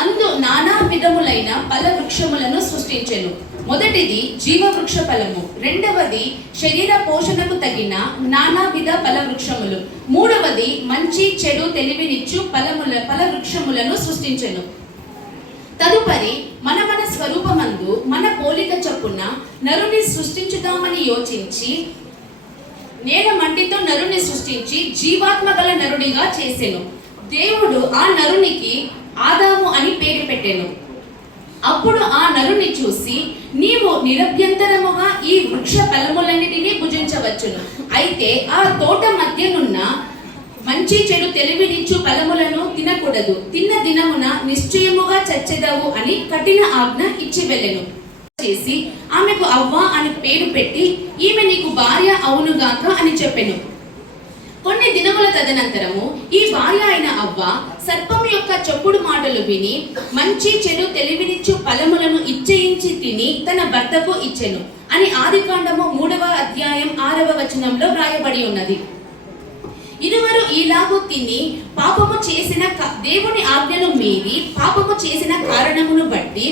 అందు నానా విధములైన ఫల వృక్షములను సృష్టించెను. మొదటిది జీవవృక్ష ఫలము, రెండవది శరీర పోషణకు తగిన నానావిధ ఫల వృక్షములు, మూడవది మంచి చెడు తెలివినిచ్చు ఫల వృక్షములను సృష్టించెను. తదుపరి మన స్వరూపమందు మన పోలిక చొప్పున నరుని సృష్టించుదామని యోచించి నేల మంటితో నరుని సృష్టించి జీవాత్మ గల నరునిగా చేసెను. దేవుడు ఆ నరునికి ఆదాము అని పేరు పెట్టెను. అప్పుడు ఆ నరుని చూసి, నీవు నిరభ్యంతరముగా ఈ వృక్ష ఫలములన్నిటినీ భుజించవచ్చును, అయితే ఆ తోట మధ్యనున్న మంచి చెడు తెలివినిచ్చు ఫలములను తినకూడదు, తిన్న దినమున నిశ్చయముగా చచ్చెదవు అని కఠిన ఆజ్ఞ ఇచ్చి వెళ్ళెను. చేసి ఆమెకు అవ్వ అని పేరు పెట్టి, ఈమె నీకు భార్య అవునుగాక అని చెప్పెను. కొన్ని దినముల తదనంతరము ఈ భార్య అయిన అవ్వ సర్పము యొక్క చెప్పుడు మాటలు విని మంచి చెడు తెలివినిచ్చు ఫలములను ఇచ్చయించి తిని తన భర్తకు ఇచ్చెను అని ఆదికాండము 3వ అధ్యాయం 6వ వచనంలో వ్రాయబడి ఉన్నది. ఇరువరు ఈలాగు తిని పాపము చేసిన దేవుని ఆజ్ఞను మీరి పాపము చేసిన కారణమును బట్టి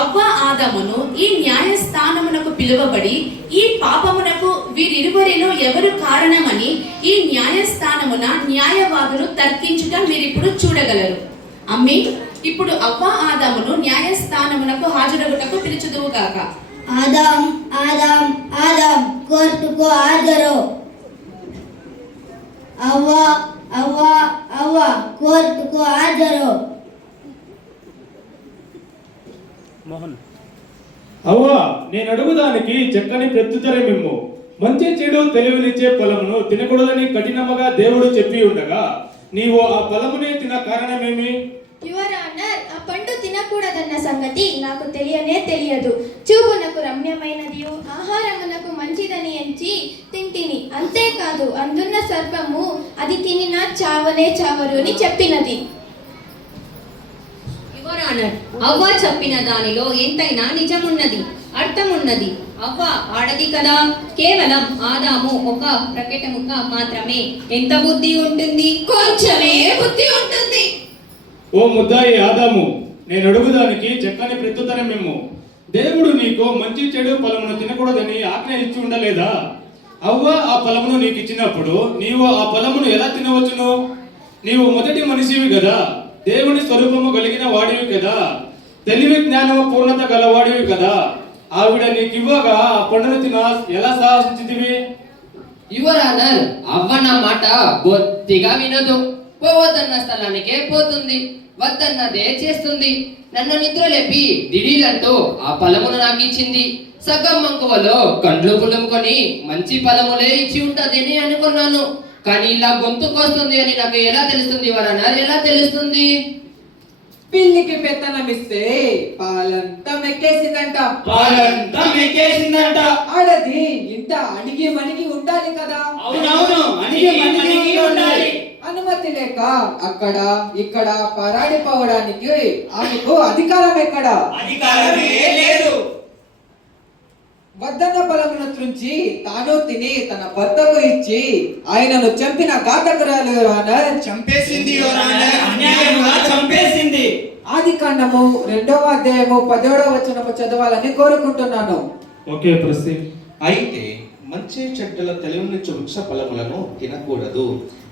అవ్వ ఆదామును ఈ న్యాయస్థానమునకు పిలువబడి ఈ పాపమునకు వీరిరువరిలో ఎవరు కారణమని ఈ న్యాయస్థానమున న్యాయవాదులు తర్కించుట మీరిప్పుడు చూడగలరు. అమ్మి, ఇప్పుడు అవ్వ ఆదామును న్యాయస్థానమునకు హాజరగుటకు పిలుచుదువుగాక. ఆదాం ఆదాం ఆదాం కోర్టుకు హాజరు. అవ్వ అవ్వ అవ్వ కోర్టుకు హాజరు. అవ్వ, నేను అడుగుదానికి చక్కని ప్రత్యుత్తరమిమ్ము. మంచి చెడు తెలివినిచ్చే ఫలమును తినకూడదని కఠినముగా దేవుడు చెప్పి ఉండగా నీవు ఆ ఫలమునే తిన కారణమేమి? యువర్ ఆనర్, ఆ పండు తినకూడదన్న సంగతి నాకు తెలియదు. చూపునకు రమ్యమైనదియు ఆహారమునకు మంచిదని ఎంచి తింటిని. అంతేకాదు, అందున్న సర్పము అది తినినా చావనే చావరు అని చెప్పినది. యువర్ ఆనర్, అవ్వ చెప్పిన దానిలో ఎంతైనా నిజమున్నది, అర్థమున్నది. అవ్వ ఆడది కదా, కేవలం ఆదాము ఒక ప్రకటముక మాత్రమే. ఎంత బుద్ధి ఉంటుంది? కొంచెమే బుద్ధి ఉంటుంది. ఓ ముద్దాయి ఆదాము, నేను అడుగుదానికి చక్కని ప్రత్యుత్తరమిమ్ము. దేవుడు నీకు మంచి చెడు ఫలమును తినకూడదని ఆజ్ఞ ఇచ్చి ఉండలేదా? అవ్వ ఆ ఫలమును నీకు ఇచ్చినప్పుడు నీవు ఆ ఫలమును ఎలా తినవచ్చును? నీవు మొదటి మనిషివి కదా, దేవుని స్వరూపము కలిగిన వాడివి కదా, తెలివి జ్ఞానము పూర్ణత గలవాడివి కదా. ఆవిడ నీకు ఇవ్వగా ఆ పండును తిన ఎలా సాహసించితివి? యువర్ ఆనర్, అవ్వ నా మాట బొత్తిగా వినదు. పోవద్దన్న స్థలానికే పోతుంది, వద్దన్నదే చేస్తుంది. నన్ను నిద్రలేపి దిడీలంటూ ఆ ఫలమును నాకు ఇచ్చింది. సగం మంకువలో కండ్లు పులుముకొని మంచి ఫలములే ఇచ్చి ఉంటదని అనుకున్నాను. కానీ ఇలా గొంతుకొస్తుంది అని నాకు ఎలా తెలుస్తుంది యువర్ ఆనర్? ఎలా తెలుస్తుంది? పిల్లికి పెత్తనం ఇస్తే పాలంతా మెక్కేసిందంట. ఆడది ఇంత అణిగి మణిగి ఉండాలి కదా. ఉండాలి. అనుమతి లేక అక్కడ ఇక్కడ పరాడిపోవడానికి ఆమెకు అధికారం ఎక్కడ? అధికారమే లేదు. వద్దన్న ఫలమును త్రుంచి తాను తిని తన భర్తకు ఇచ్చి ఆయనను చంపిన ఘాతకురాలు చంపేసింది. ఆదికాండము 2వ అధ్యాయము 17వ వచనము చదవాలని కోరుకుంటున్నాను. Okay, proceed. అయితే మంచి చెడ్డల తెలివినిచ్చు వృక్ష ఫలములను తినకూడదు,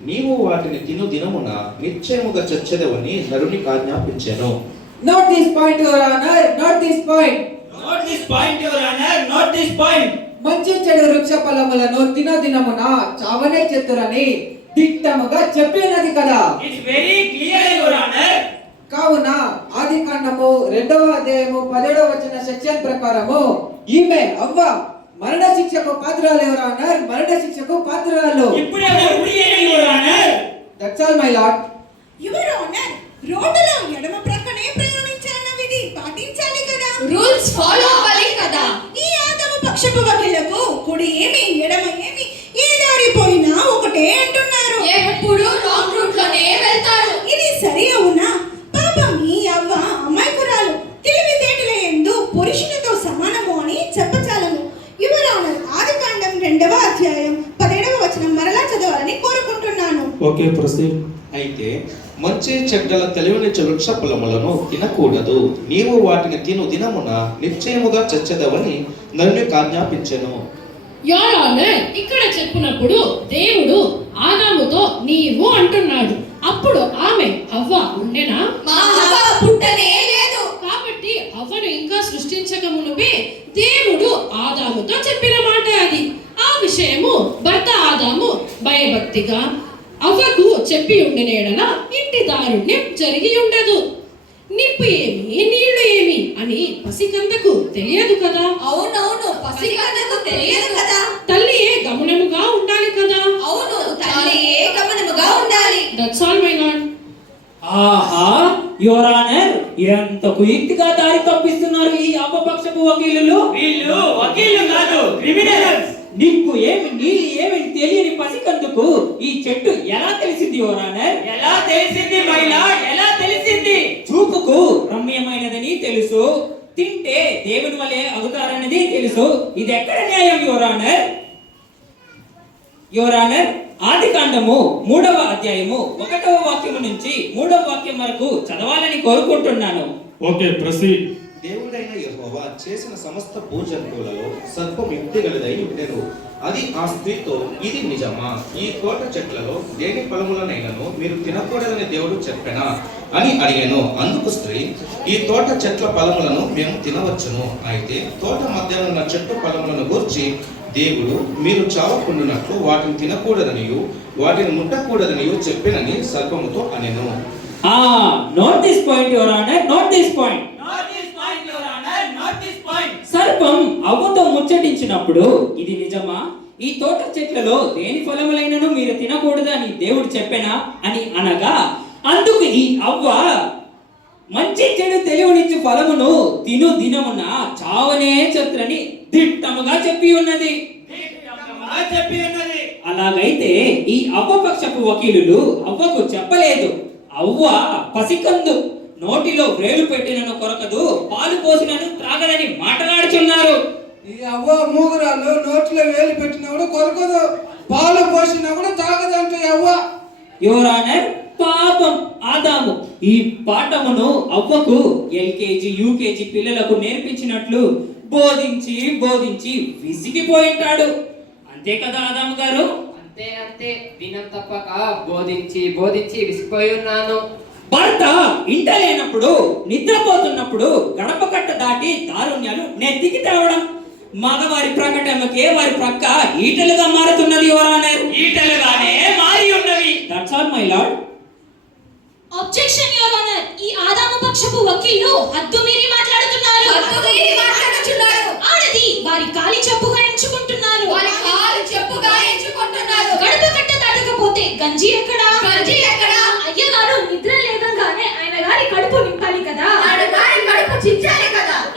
నీవు వాటిని తిను దినమున నిశ్చయముగా చచ్చెదవని నరునికి ఆజ్ఞాపించెను. Note this point your honour, note this point. మంచి చెడు వృక్ష ఫలములను తిను దినమున చావనే చెత్తురని దిట్టముగా చెప్పినది కదా. కావున ఆదికాండము 2వ అధ్యాయము 17వ వచన సెక్షన్ ప్రకారము ఈమె అవ్వ మరణ శిక్షకు పాత్రలు యువర్ ఆనర్, మరణ శిక్షకు పాత్రలు. That's all my lord. Your honour, రోడ్డులో ఎడమ ప్రక్కనే ప్రయాణించాలన్న విధి పాటించాలి కదా. రూల్స్ ఫాలో అవ్వాలి కదా. ఈ ఆదమ పక్షపు వకీలకు కుడి ఏమి ఎడమ ఏమి ఏ దారి పోయినా ఒకటే అంటున్నారు. ఎప్పుడు రాంగ్ రూట్ లోనే వెళ్తారు. ఇది సరి అవునా? పాపం ఈ అవ్వ అమాయకురాలు, తెలివితేటల యందు పురుషునితో సమానము అని చెప్పచాలను. యువర్ ఆనర్, ఆదికాండం 2వ అధ్యాయం 17వ వచనం మరలా చదవాలని కోరుకుంటున్నాను. Okay, proceed. అయితే మంచి చెడ్డల తెలివినిచ్చు వృక్ష ఫలములను తినకూడదు, నీవు వాటిని తిను దినమున నిశ్చయముగా చచ్చెదవని నరునికి ఆజ్ఞాపించెను. యోర్ ఆనర్, ఇక్కడ చెప్పినప్పుడు దేవుడు ఆదాముతో నీవు అంటున్నాడు. అప్పుడు ఆమె అవ్వ ఉండెనా? పుట్టనే లేదు. కాబట్టి అవ్వను ఇంకా సృష్టించక మునుపే దేవుడు ఆదాముతో చెప్పిన మాట అది. ఆ విషయము భర్త ఆదాము భయభక్తిగా అవ్వకు చెప్పి ఉండిన ఎడల ఇంటి దారుణ్యం జరిగి ఉండదు. నిప్పు ఏమి నీళ్లు ఏమి అని పసికందకు తెలియదు కదా. అవునవును, పసికందకు తెలియదు కదా. తల్లియే గమనముగా ఉండాలి కదా. అవును, తల్లియే గమనముగా ఉండాలి. That's all my lord. ఆహా, యువర్ ఆనర్, ఎంత కుయుక్తిగా దారి తప్పిస్తున్నారు ఈ అపపక్షపు వకీలులు. వీళ్ళు వకీలు కాదు, క్రిమినల్స్. నిప్పు ఏమి నీళ్ళు ఏమి తెలియని పసికందుకు ఈ చెట్టు ఎలా తెలిసింది యువర్ ఆనర్? ఎలా తెలిసింది మై లార్డ్? ఎలా తెలిసింది? చూపుకు రమ్యమైనదని తెలుసు, తింటే దేవుని వలె అవుతారన్నది తెలుసు. ఇది ఎక్కడ న్యాయం యువర్ ఆనర్? యువర్ ఆనర్, ఆదికాండము 3వ అధ్యాయము 1వ వాక్యము నుంచి 3వ వాక్యం వరకు చదవాలని కోరుకుంటున్నాను. Okay, proceed. దేవుడైన యెహోవా చేసిన సమస్త భూజంతువులలో సర్పం యుక్తిగలదై ఉండెను. అది ఆ స్త్రీతో, ఇది నిజమా? ఈ తోట చెట్లలో దేని ఫలములనైనను మీరు తినకూడదని దేవుడు చెప్పెనా అని అడిగాను. అందుకు స్త్రీ, ఈ తోట చెట్ల ఫలములను మేము తినవచ్చును. అయితే తోట మధ్య ఉన్న చెట్టు ఫలములను గూర్చి దేవుడు మీరు చావకుండునట్లు వాటిని తినకూడదనియు వాటిని ముట్టకూడదనియు చెప్పినని సర్పముతో అనెను. Note this point your honour, note this point. సర్పం అవ్వతో ముచ్చటించినప్పుడు ఇది నిజమా? ఈ తోట చెట్లలో దేని ఫలములైనను మీరు తినకూడదని దేవుడు చెప్పెనా అని అనగా, అందుకు ఈ అవ్వ మంచి చెడు తెలివినిచ్చు ఫలమును తిను దినమున చావనే చత్రని దిట్టముగా చెప్పి ఉన్నది. అలాగైతే ఈ అవ్వపక్షపు వకీలులు అవ్వకు చెప్పలేదు. అవ్వ పసికందు, నోటిలో వేలు పెట్టినను కొరకదు, పాలు పోసినను త్రాగలని మాట్లాడుచున్నారు. ఈ అవ్వ మూగురాలు నోట్లో వేలు పెట్టినప్పుడు కొరకదు, పాలు పోసినప్పుడు తాగదంటే అవ్వ. యువర్ ఆనర్, పాపం ఆదాము ఈ పాఠమును అవ్వకు ఎల్కేజీ యూకేజీ పిల్లలకు నేర్పించినట్లు బోధించి బోధించి విసిగిపోయింటాడు. అంతే కదా ఆదాము గారు? అంతే అంతే, దినం తప్పక బోధించి బోధించి విసిగిపోయి ఉన్నాను. భర్త ఇంట లేనప్పుడు నిద్రపోతున్నప్పుడు గడప కట్ట దాటి దారుణ్యాలు నెత్తికి తేవడం, మగవారి ప్రకటనకే వారి ప్రక్క ఈటలుగా మారుతున్నది యువర్ ఆనర్. ఈటలుగానే మారి ఉన్నవి. That's all my lord. Objection your honour, ఈ ఆదాము పక్షపు వకీలు హద్దు మీరి మాట్లాడుతున్నారు. ఆడది వారి కాలి చెప్పుగా ఎంచుకుంటున్నారు. గడప కట్ట దాటకపోతే గంజి ఎక్కడా? అయ్యగారు నిద్ర లేవగానే ఆయన గారి కడుపు నింపాలి కదా,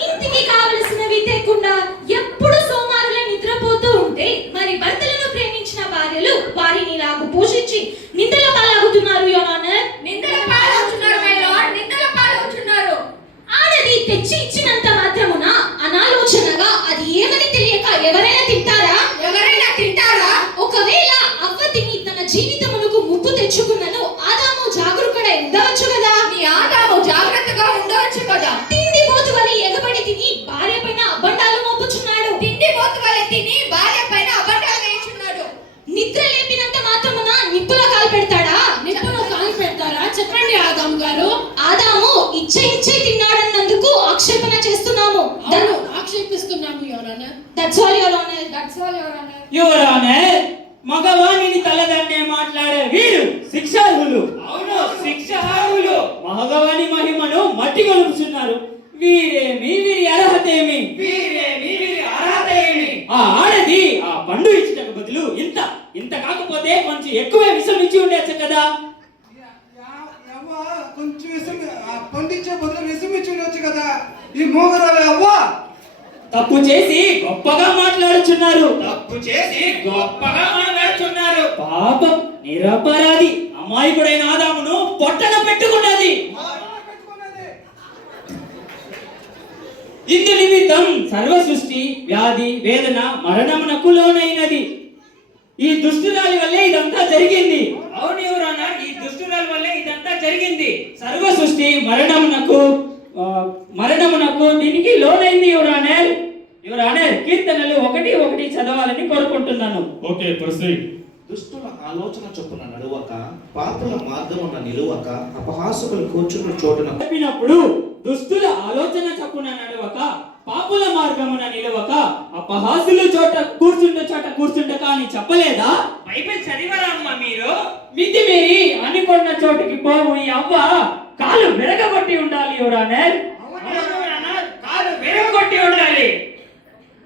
ఇంటికి కావలసినవి తేకుండా ఎప్పుడు సోమారులే నిద్రపోతూ ఉంటే మరి భర్తలను ప్రేమించిన భార్యలు వారిని లాగు పోషించి నిందల పాలవుతున్నారు యువర్ ఆనర్. ఆడది తెచ్చి ఇచ్చినంత మాత్రమున అనాలోచనగా అది ఏమని తెలియక ఎవరైనా తింటారా? ఒకవేళ అవ్వ తిని తన జీవితమునకు ముప్పు తెచ్చుకున్నను ఆదాము జాగ్రత్తగా ఉండవచ్చు కదా. తిండి పోతు వలి ఎగబడి తిని భార్య పైన అబండాలు మోపుచున్నాడు. నిద్ర లేపినంత మాత్రమున నిప్పులో కాలు పెడతాడా? నిప్పులో కాలు పెడతారా? చెప్పండి ఆదాము గారు. ఆదాము ఇచ్చే తిన్నాడన్నందుకు ఆక్షేపణ చేస్తున్నాము. ఆక్షేపిస్తున్నాము your honour. That's all your honour. Your honour, మగవాణిని తలదన్నే మాట్లాడే వీరు శిక్షార్హులు. అవును, శిక్షార్హులు. మగవాణి మహిమను మట్టి కొలుపుచున్నారు. వీరి అర్హత ఏమి? ఆ ఆడది ఆ పండు ఇచ్చటకు బదులు ఇంత కాకపోతే కొంచెం ఎక్కువే విషం ఇచ్చి ఉండొచ్చు కదా. కొంచెం విషం పండించే బదులు విషం ఇచ్చి ఉండొచ్చు కదా. ఈ మూగరాలు అవ్వ తప్పు చేసి గొప్పగా మాట్లాడుచున్నారు. పాపం నిరపరాధి అమాయకుడైన ఆదామును పొట్టన పెట్టుకున్నది. ఇందు నిమిత్తం సర్వ సృష్టి వ్యాధి వేదన మరణమునకు లోనైనది. ఈ దుష్టురాలి వల్లే ఇదంతా జరిగింది. అవును యువర్ ఆనర్, ఈ దుష్టురాలి వల్లే ఇదంతా జరిగింది. సర్వ సృష్టి మరణమునకు దీనికి లోనైంది యువర్ ఆనర్. యువర్ ఆనర్, కీర్తనలు 1:1 చదవాలని కోరుకుంటున్నాను. Okay, proceed. దుష్టుల ఆలోచన చొప్పున నడువక, పాపుల మార్గమున నిలువక, అపహాసకులు కూర్చున్న చోటున చెప్పినప్పుడు దుష్టుల ఆలోచన చప్పున నడవక, పాపుల మార్గమున నిలవక, అపహాసులు కూర్చుంట అని చెప్పలేదా? బైబిల్ చదివరా అమ్మ మీరు? మితిమీరి అనుకున్న చోటుకి పోవు ఈ అవ్వ కాలు విరగొట్టి ఉండాలి యువర్ ఆనర్. కాలు విరగొట్టి ఉండాలి.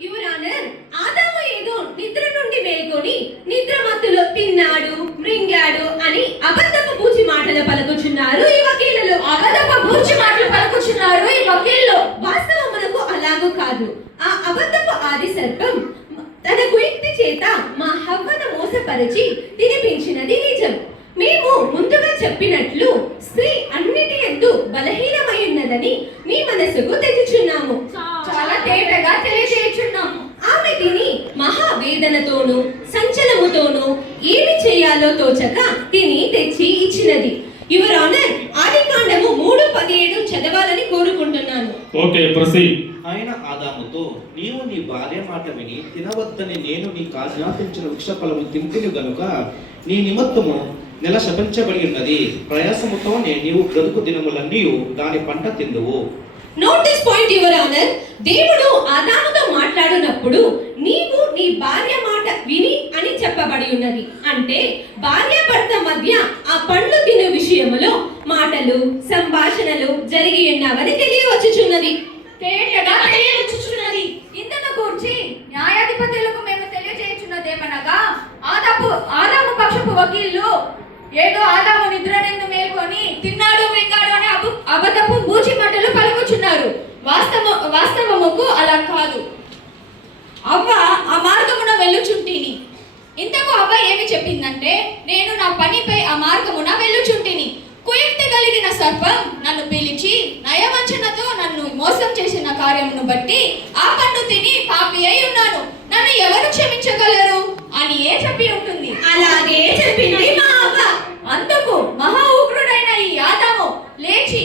యువర్ ఆనర్, ఆదాము ఏదో నిద్ర నుండి మేల్కొని నిద్ర మత్తులో తిన్నాడు, మృంగాడు అని అబద్ధపు బూచి మాటలు పలుకుచున్నారు ఈ వకీలులు. అబద్ధపు బూచి మాటలు పలుకుచున్నారు ఈ వకీలులు. వాస్తవమునకు అలాగూ కాదు. ఆ అబద్ధపు ఆది సర్పం తన కుయుక్తి చేత మా హవ్వను మోసపరిచి తినిపించినది నిజం. మేము ముందుగా చెప్పినట్లు స్త్రీ అన్నిటి యందు బలహీనమై ఉన్నదని నీ మనసుకు తెచ్చుచున్నాము. చాలా తేటగా తెలియజేయుచున్నాము. ఆమె తిని మహావేదనతోనూ సంచలముతోనూ ఏమి చేయాలో తోచక తిని తెచ్చి ఇచ్చినది. యువర్ ఆనర్, ఆదికాండము 3:17 చదవాలని కోరుకుంటున్నాను. Okay, proceed. ఆయన ఆదాముతో, నీవు నీ భార్య మాట విని తినవద్దని నేను నీకు ఆజ్ఞాపించిన వృక్ష ఫలము తింటిని గనుక నీ నిమిత్తము నెల శపించబడి ఉన్నది. ప్రయాసముతోనే నీవు బ్రతుకు దినములన్నీ దాని పంట తిందువు. Note this point your honour. దేవుడు ఆదాముతో మాట్లాడినప్పుడు నీవు నీ భార్య మాట విని అని చెప్పబడి ఉన్నది. అంటే భార్య భర్త మధ్య ఆ పండు తిను విషయములో మాటలు సంభాషణలు జరిగి ఉన్నవని తెలియవచ్చుచున్నది. తేటగా తెలియవచ్చుచున్నది. ఇందును గూర్చి న్యాయాధిపతులకు మేము తెలియజేయుచున్నదేమనగా, ఆదాము పక్షపు వకీళ్ళు ఏదో ఆదాము నిద్ర నిండు మేల్కొని తిన్నాడు మింగాడు అని అబద్ధపు బూచి మాటలు పలుకుచున్నారు. వాస్తవముకు అలా కాదు. అవ్వ ఆ మార్గమున వెళ్ళుచుంటిని. ఇంతకు అవ్వ ఏమి చెప్పిందంటే, నేను నా పనిపై ఆ మార్గమున వెళ్ళుచుంటిని. కుయుక్తి కలిగిన సర్పం నన్ను పిలిచి నయవంచనతో నన్ను మోసం చేసిన కార్యమును బట్టి ఆ పండు తిని పాపి అయి ఉన్నాను, నన్ను ఎవరు క్షమించగలరు అని చెప్పి ఉంటుంది. అలాగే చెప్పింది మా అవ్వ. అందుకు మహా ఉగ్రుడైన ఈ ఆదాము లేచి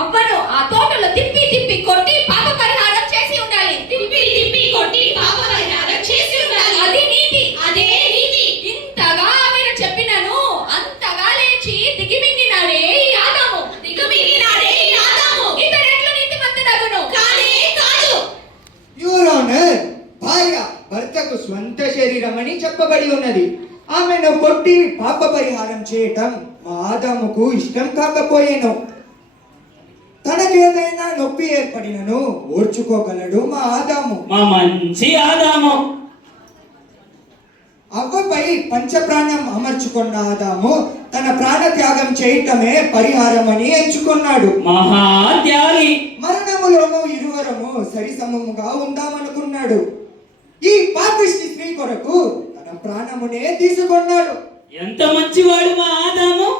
అవ్వను ఆ తోటలో తిప్పి తిప్పి కొట్టి పాప పరిహారం చేసి ఉండాలి. తిప్పి తిప్పి కొట్టి పాప పరిహారం చేసి ఉండాలి. అది నీతి, అదే నీతి. ఇంతగా ఆమె చెప్పినను అంతగా లేచి దిగిమింగినాడే ఈ ఆదాము. దిగిమింగినాడే ఈ ఆదాము. ఇతడెట్లు నీతిమంతుడగును? కానే కాదు. యువర్ ఆనర్, భార్య భర్తకు స్వంత శరీరం అని చెప్పబడి ఉన్నది. ఆమెను కొట్టి పాప పరిహారం చేయటం మా ఆదాముకు ఇష్టం కాకపోయేను. తనకేదైనా నొప్పి ఏర్పడినను ఓర్చుకోగలడు మా ఆదాము. మా మంచి ఆదాము. అవ్వపై పంచప్రాణం అమర్చుకున్న ఆదాము తన ప్రాణ త్యాగం చేయటమే పరిహారమని ఎంచుకున్నాడు. మహాత్యాగి. మరణములోనూ ఇరువరము సరిసమముగా ఉందామనుకున్నాడు. ఈ పాపిష్టి స్త్రీ కొరకు తన ప్రాణమునే తీసుకున్నాడు. ఎంత మంచివాడు మా ఆదాము.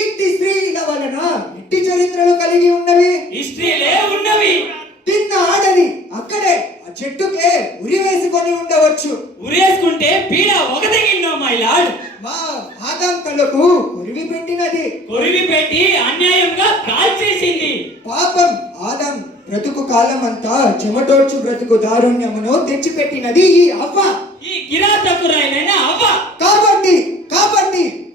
ఇట్టి స్త్రీల వలన ఇట్టి చరిత్రలు కలిగి ఉన్నవి. ఈ స్త్రీలే ఉన్నవి. తిన్న ఆడది అక్కడే ఆ చెట్టుకే ఉరి వేసుకొని ఉండవచ్చు. ఉరేసుకుంటే పీడ ఒకదగిన్నో మై లార్డ్. మా ఆదాం కళ్ళకు కొరివి పెట్టినది. కొరివి పెట్టి అన్యాయంగా కాల్చేసింది. పాపం ఆదాం బ్రతుకు కాలమంతా చెమటోడ్చు బ్రతుకు దారుణ్యమును తెచ్చిపెట్టినది ఈ అవ్వ. ఈ కిరాతకురాలైన అవ్వ. కాబట్టి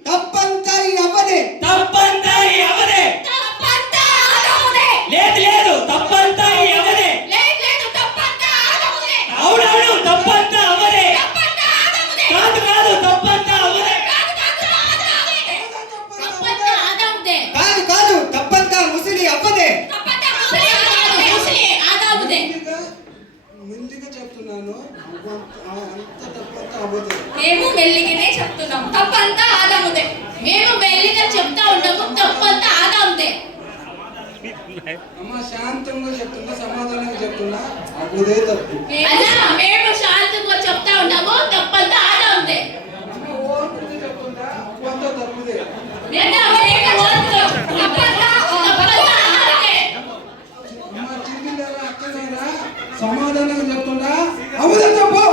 తప్పంతా ఈ అవ్వదే. తప్పంతా ఈ అవ్వదే. తప్పంతా ఆదాముదే. లేదు తప్పంతా ఈ అవ్వదే. లేదు తప్పంతా ఆదాముదే. అవునవును తప్పంతా అవ్వదే. తప్పంతా ఆదాముదే. కాదు తప్పంతా అవ్వదే. తప్పంతా ఆదాముదే. కాదు తప్పంతా ముసలి అవ్వదే. తప్పంతా ముసలి ఆదాముదే. ముందుగా చెప్తున్నాను, అంత తప్పంతా అవ్వదు. మేము మెల్లిగానే చెప్తున్నాం, తప్పంతా ఆదాముదే. మేము మెల్లిగా చెప్తా ఉన్నాము, తప్పంతా ఆదాముదే. అమ్మ శాంతంగా చెప్తున్నా, సమాధానంగా చెప్తున్నా, అవ్వదే తప్పు. మేము శాంతంగా చెప్తా ఉన్నాము, తప్పంతా ఆదాముదే. అమ్మ ఓర్పుగా చెప్తున్నా, అవ్వంతా తప్పుదే. అమ్మ చిన్నరా అక్కలేరా, సమాధానంగా చెప్తున్నా, అవ్వదే తప్పు.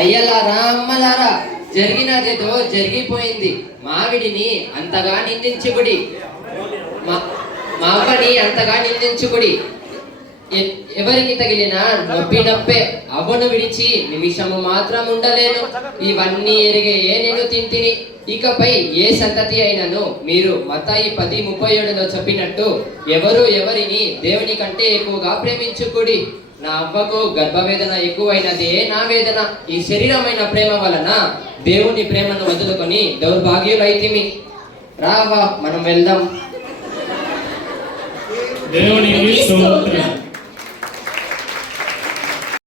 అయ్యలారా అమ్మలారా, జరిగినదేదో జరిగిపోయింది. మావిడిని అంతగా నిందించుకుడి, మా అవ్వని అంతగా నిందించుకుడి. ఎవరికి తగిలిన నొప్పి నొప్పే. అవ్వను విడిచి నిమిషము మాత్రం ఉండలేను. ఇవన్నీ ఎరిగే నేను తింటిని. ఇకపై ఏ సంతతి అయినను మీరు మత్తాయి 10:37లో చెప్పినట్టు ఎవరు ఎవరిని దేవుని కంటే ఎక్కువగా ప్రేమించుకుడి. నా అవ్వకు గర్భవేదన ఎక్కువైనదే నా వేదన. ఈ శరీరమైన ప్రేమ వలన దేవుని ప్రేమను వదులుకొని దౌర్భాగ్యులైతిమి. రావా మనం వెళ్దాం. దేవునికి స్తోత్రం.